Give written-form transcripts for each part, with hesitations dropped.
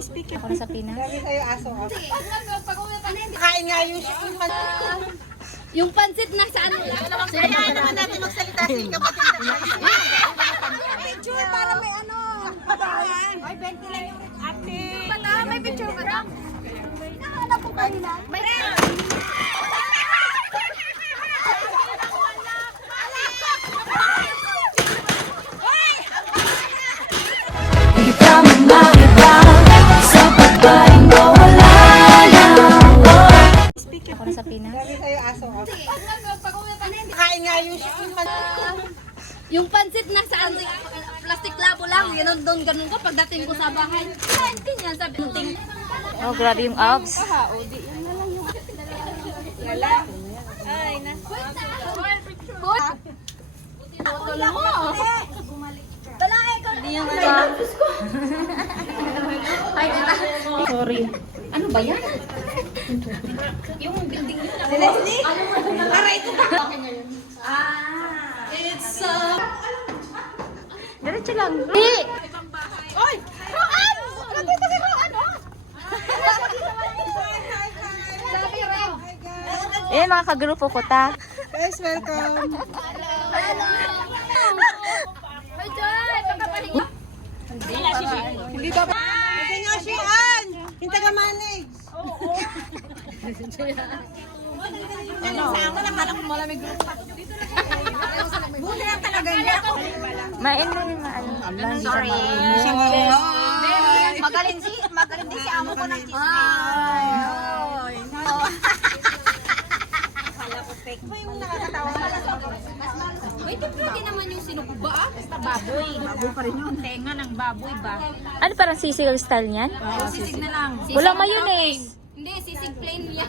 Ako na sa Pinas. Dami tayo aso. Kain nga Yung pansit na sa ano. Kaya naman natin magsalita sa kapatid na picture para may ano. Ay, 20 lang yung ate. May picture ba daw? Nahanap ko kanina. May Ako na sa Pinas. Dami tayo aso. Kain nga yung pansit na sa ano, plastic labo lang. Yun doon ganun ko pagdating ko sa bahay. Kain yan sabi ko. Oh, grabe yung abs. Ay na. Totoo mo. Hindi yung Sorry. ano ba yan? Yung building yun. Leslie? Aray ko ba? It's Diretso lang. Di! Oy! Roan! Nandito si Roan, oh! Eh, mga kagrupo ko ta. Guys, welcome. Hi, Joy! Pagkapahinga. Hindi dapat. Kasi nga siyan. Yung taga-manig. Sama na parang malamig group. Buti lang talaga niya ako. Main mo ni maano. Sorry. Magaling din si amo ko ng chismis. Ay. Akala ko fake mo yung nakakatawa pala sa Wait, pwede naman yung sinukuba, ah. basta baboy. Baboy pa rin yun. Tenga ng baboy ba? Ano parang sisig ang style niyan? Sisig na lang. Walang mayonnaise. Hindi, sisig plain yan.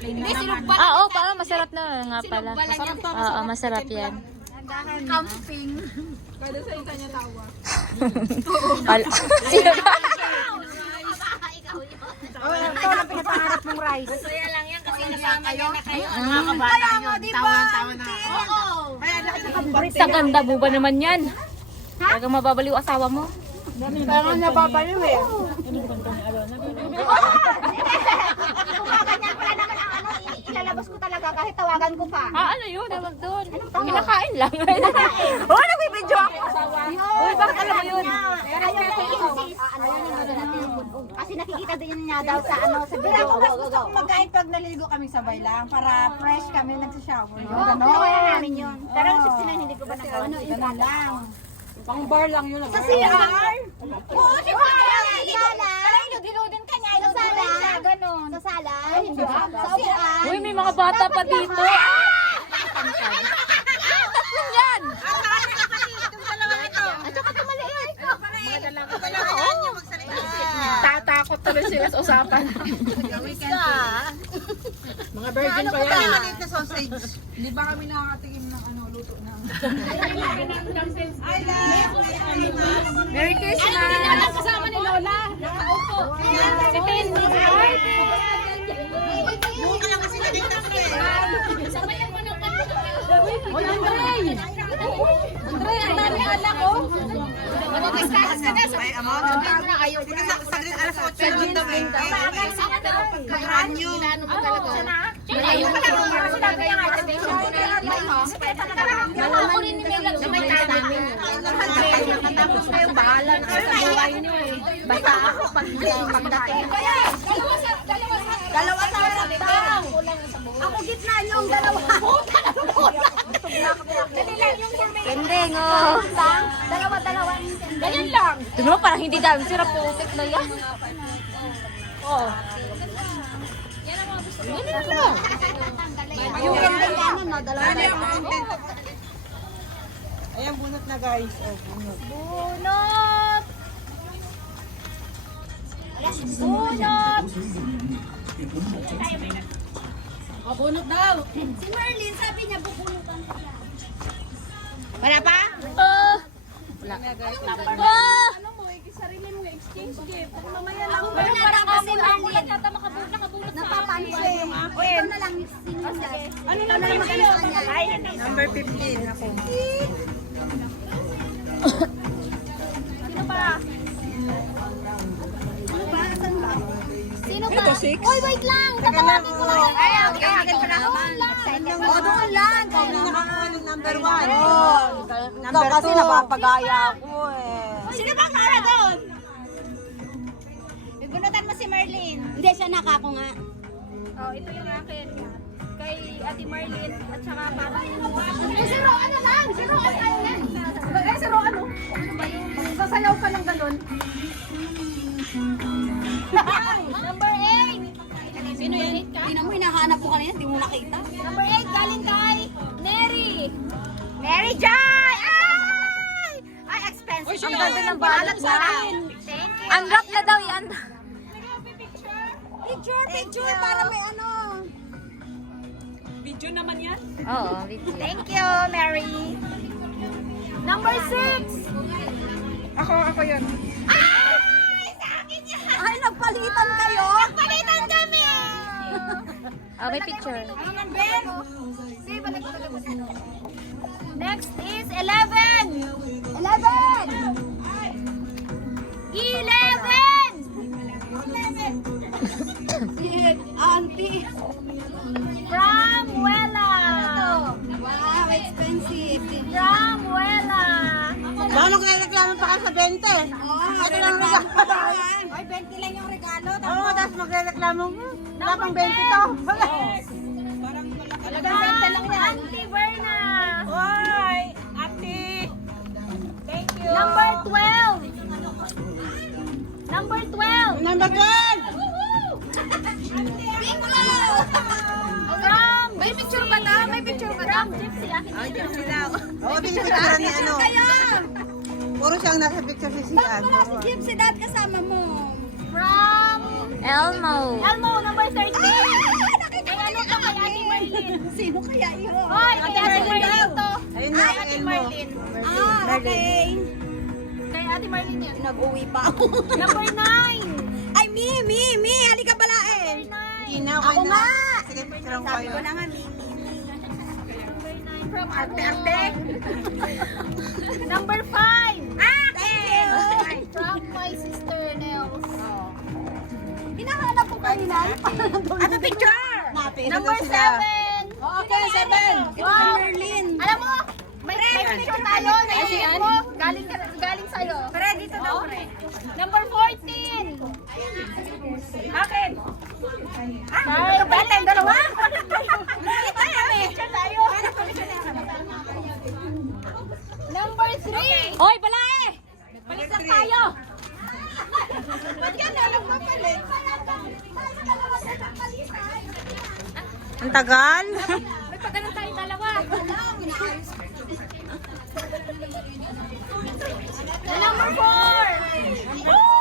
Hindi, sinugba. Ah, oo, parang masarap na nga pala. Sinugba lang yan. Oo, masarap yan. Camping. Kada sa isa niya tawa. Sino ba? Oh, ito lang pinapangarap mong rice. Kaya lang yan kasi nasama niya na kayo. Mga kabata yun. Tawa-tawa na. Oo. Kaya laki sa kambang. Sa ganda mo ba naman yan? Talagang mababaliw asawa mo. Parang nababaliw eh. Ganyan pala naman ang ano, ilalabas ko talaga kahit tawagan ko pa. Ah, ano yun? Tawag doon. Kinakain lang. Oh, nagbibidyo ako. Uy, bakit alam mo yun? Pero yung nai-insist, kasi nakikita din niya daw sa ano sa video. Mas gusto kong magkain pag naligo kami sabay lang para fresh kami nagsashower. Wala namin yun. Pero yung 69 hindi ko ba nagawa. Ano yung Ganun lang. Pang bar lang yun. Sa CR? Oo, si Pala. Sala. Dinudin ka niya. Sa sala. Ganon. Sa sala. Sa CR. Uy, may mga bata pa dito. Tatlong yan. At saka tumaliit. Tatakot tuloy sila sa usapan. Mga virgin pa yan. Ano maliit na sausage? Hindi ba kami nakakatigim ng ano, luto na? Ay, Merry Christmas. Ano kasama ni Lola? Nakaupo. Si Tin. buka lang kasi nagigtas ko eh. Sabayan mo ng Andre, ang dami alak, oh. Mag-discuss ka na. Ay, amount. Sabihin mo na ayaw ko. Saglit alas 8 yung daw. Magranyo. Ayaw ko lang. Sinabi niya nga, sabihin ko na lang. Ako rin nila na may kanamin. Nakatapos kayo, bahala na kayo sa buhay niyo eh. Basta ako pagdating. Dalawa sa lang. Ako gitna yung dalawa. Dali lang yung formation. Kendeng, oh. Dalawa. Ganyan lang. Tignan mo, parang hindi dancer. Putik na yan. Oh. Ganyan lang. Yung ganda ano no, dalawa. Ayan, bunot na guys. Oh, bunot. Bunot! Bunot! Bunot daw. Si Merlin, sabi niya bubunutan ko lang. Wala pa? Wala. Ano mo, sarili mo exchange gift. Mamaya lang. Wala na kasi Merlin. Nakabulot sa Napapansin. Ito na lang sinundan. Ano na lang maganda niya? Number 15 ako. Sino pa? 6? Uy, wait lang. Tatawagin ko lang. Ay, okay. Ikaw naman. O, doon lang. Ikaw na nakakuha ng number 1. Ikaw kasi napapagaya ako eh. Sino bang nara doon? Gunutan mo si Marlene. Hindi siya nakako nga. Oh, ito yung akin. Kay Ate Marlene at saka para Zero, ano lang? Zero, ano yan? Zero ano? Sasayaw ka lang ganun. Number 8. Sino yan? Tingnan mo, hinahanap ko kanina, hindi mo nakita. Number 8 galing kay Mary. Mary Joy! Ay! Ay, expensive. Ang ganda ng balot sa niya. akin. Thank you. Unwrap na daw yan. Picture, para may ano. Oo, Thank you, Mary. Number 6. Ako yun. Ay, sa akin yan. Ay, nagpalitan kayo? Palitan kami. oh, may picture. Ano number? Sige, balik ko talaga. Next is 11. 11. Auntie. From Wella. Wow, expensive. From Wella. Baka magreklamo pa ka sa 20. Ito lang regalo. Ay, 20 lang yung regalo. Oo, tapos magreklamo mo. Wala pang 20 to. Talagang 20 lang yan. Auntie Berna. Why? Ate. Thank you. Number 12. Number 12. Number 12. From, may picture ba na? May picture ba na? Gypsy, akin. Oo, pinipicture ni ano. Puro siyang nasa picture si Sian. Gypsy, dad kasama mo. From Elmo. Elmo, number 13. Kay ano to? Kay Ate Marlene. Sino kaya yun? Hoy, kay Ate Marlene to. Ayun na, Kay Ate Elmo. Marlene. Okay. Kay Ate Marlene yan. Nag-uwi pa ako. Number 9. Ay, Mi, halika bala eh. Ina, Ako nga. Sige, picture ko Sabi kayo. ko na nga, Mi. From Arte. Number 5. From my sister Nels. Hinahanap ko kanina. Ano picture? Number 7. Okay, 7. Ito kay Merlin. Alam mo, may picture tayo na yun mo. Galing sa'yo. Pre, dito daw, pre. Number 14. Akin. Ay, bata yung dalawa. Picture tayo. Number 3. Hoy, balae! Balik lang tayo. Ba't yan? Nagpapalit. Ang tagal. May pagkanan tayo dalawa. Number 4.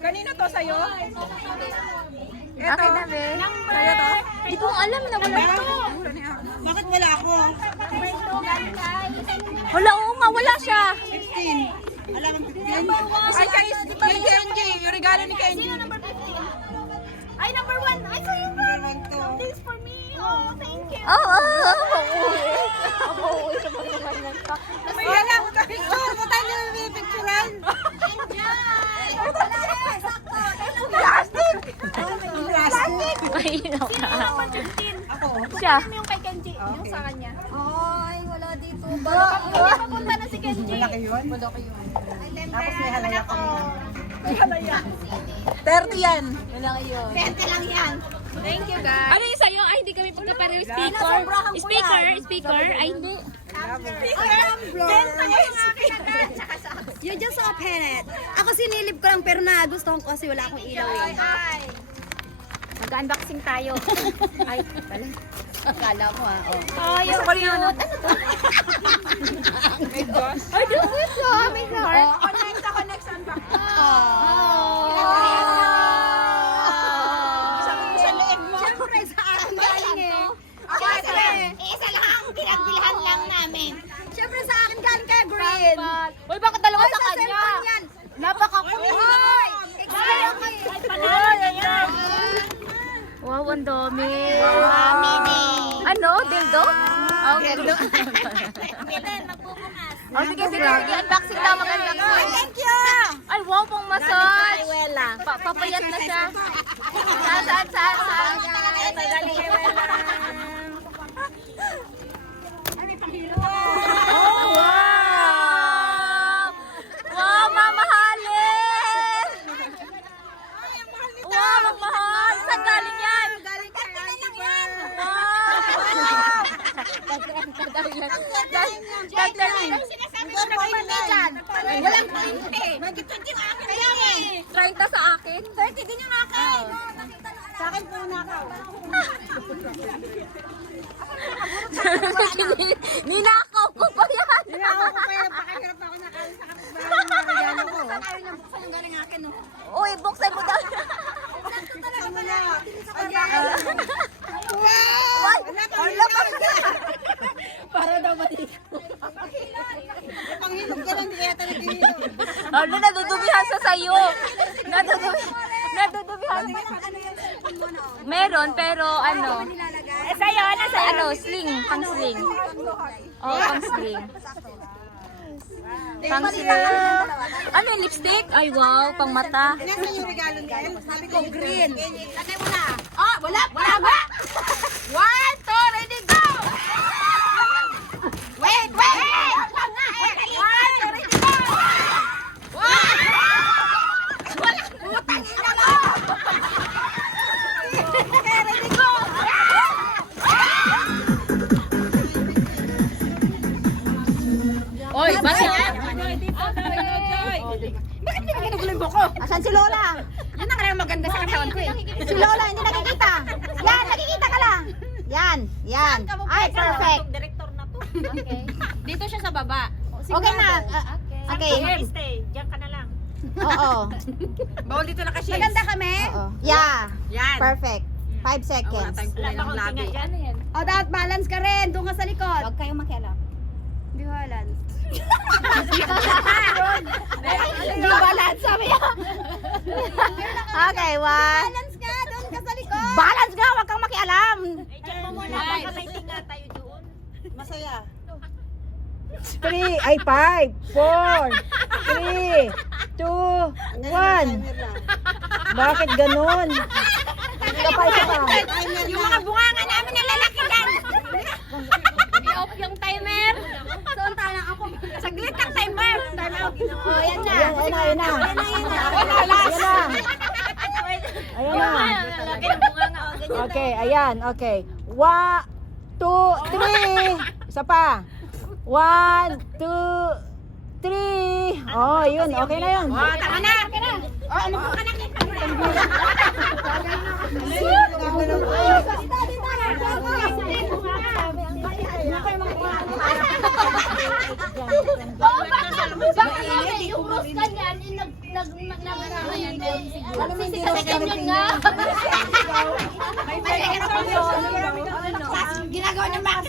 Kanino to sa'yo? Akin na, be. Number. Di ko alam na wala to. Bakit wala ako? Number 2 galing kay. Wala, oo nga, wala siya. 15. Alam mo, 15? Number 1. Ay, kay Kenji. Yung regalo ni Kenji. Sino number 15? Ay, number 1. Ay, sa'yo ba? This is for me. Oh, thank you. Oo, Ako, uuwi siya magkakaroon pa. Wala mo tayo. Gusto tayo na may picturean. Enjoy. Wala eh. Sakto. Plastic. Mahinaw Sino ka. number 15? Ako. Siya. Ano yung kay Kenji? Yung sa kanya. Ay, wala dito. Hindi papunta na si Kenji. Malaki yun? Malaki yun. Tapos may halaya kami. May halaya. 30 yan. 20 lang yan. Thank you, guys. Ano yung sa'yo? Ay, hindi kami pagkapareho. Speaker? Speaker? Ay, hindi. You just open it. Ako sinilip ko lang pero nagustuhan ko kasi wala akong ilaw eh. Ay. Mag-unboxing tayo. Ay, pala. Akala ko Oh, yung cute. Ano to? Ay, do it so. May heart. Connect ako next unbox. Sa leeg mo. Siyempre sa akin galing eh. Isa lang ang pinagbilhan lang namin. Siyempre sa akin galing kay Green. Uy, bakit dalawa Ay, sa sa kanya? cellphone yan. Napaka-cool. Hoy! Explain ko eh. Ay, panalo yan. Wow, ang dami. Mini. Ano? Dildo? Okay. Then, magbubukas. Oh, sige, sige. Unboxing daw. Mag-unboxing. Thank you! Ay, wow, pang massage. Wela. Papayat na siya. Saan? Magaling kay Wela. Oh, wow! Wow, mamahalin! Wow, magmahal! Saan galing yan? Galing kay Auntie Pearl. Wow! Taglan. Sinasabi ko na kayo dyan. Walang 20. May gitod yung akin. Kaya nga eh. 30 sa akin. 30 din yung akin. Sa akin po nakaw. Ninakaw ko pa yan. Nilakaw ko pa yun. Pakahirap ako nakain sa kapitbahay ng mga regalo ko. Ayaw niya buksan yung galing akin, no? Uy, buksan mo daw. Buksan mo na. Ay, hala pa. Para daw matito. Panghilog ka lang, hindi kaya talaga hinilog. Hala, nadudumihan sa sayo. Nadudumihan. Meron, pero ano. Sa'yo, Ano, sling. Pang sling. Oo, pang sling. Pang sling. Ano yung lipstick? Ay, wow, pang mata. Nasaan yung regalo niya? Sabi ko, green. Lagay mo na. Oh, wala ba? 1, 2, ready, go! Wait! 1, 2, ready, go! Putang ina mo! Ready, go! Oy, basta. Bakit hindi ka ginugulo yung buko? Asan si Lola? Yan ang kailangan maganda sa katawan ko eh. Si Lola, hindi nakikita. Yan, nakikita ka lang. Yan. Ay, perfect. Dito siya sa baba. Okay na. Okay. Stay, diyan ka na lang. Oo. Bawal dito nakashades. Maganda kami? Oo. Yeah. Yan. Perfect. 5 seconds. Wala pa akong labi. O, dapat balance ka rin. Doon ka sa likod. Huwag kayong makialam. Hindi balance. Hindi balance, sabi niya. Okay, 1. Balance ka. Doon ka sa likod. Balance nga, huwag kang makialam. Check mo muna, baka may tinga tayo doon. Masaya. 3, ay 5, 4, 3, 2, 1. Bakit ganun? Isa pa. Yung mga bunganga namin na lalaki dyan. I-off yung timer. Doon tayo ako. Saglit ang timer. Time out. O, yan na. Ayan na. Ayan na. Lalaki ng bunganga. Okay, ayan. Okay. 1, 2, 3. Isa pa. 1, 2, 3. Oh, yun. Okay na yun. Oh, tama na. Oh, ano ka na? Bakit namin yung rose ka niyan, yung nag-ayan din siguro. Nagsisiksikan yun nga. Ginagawa niya Max.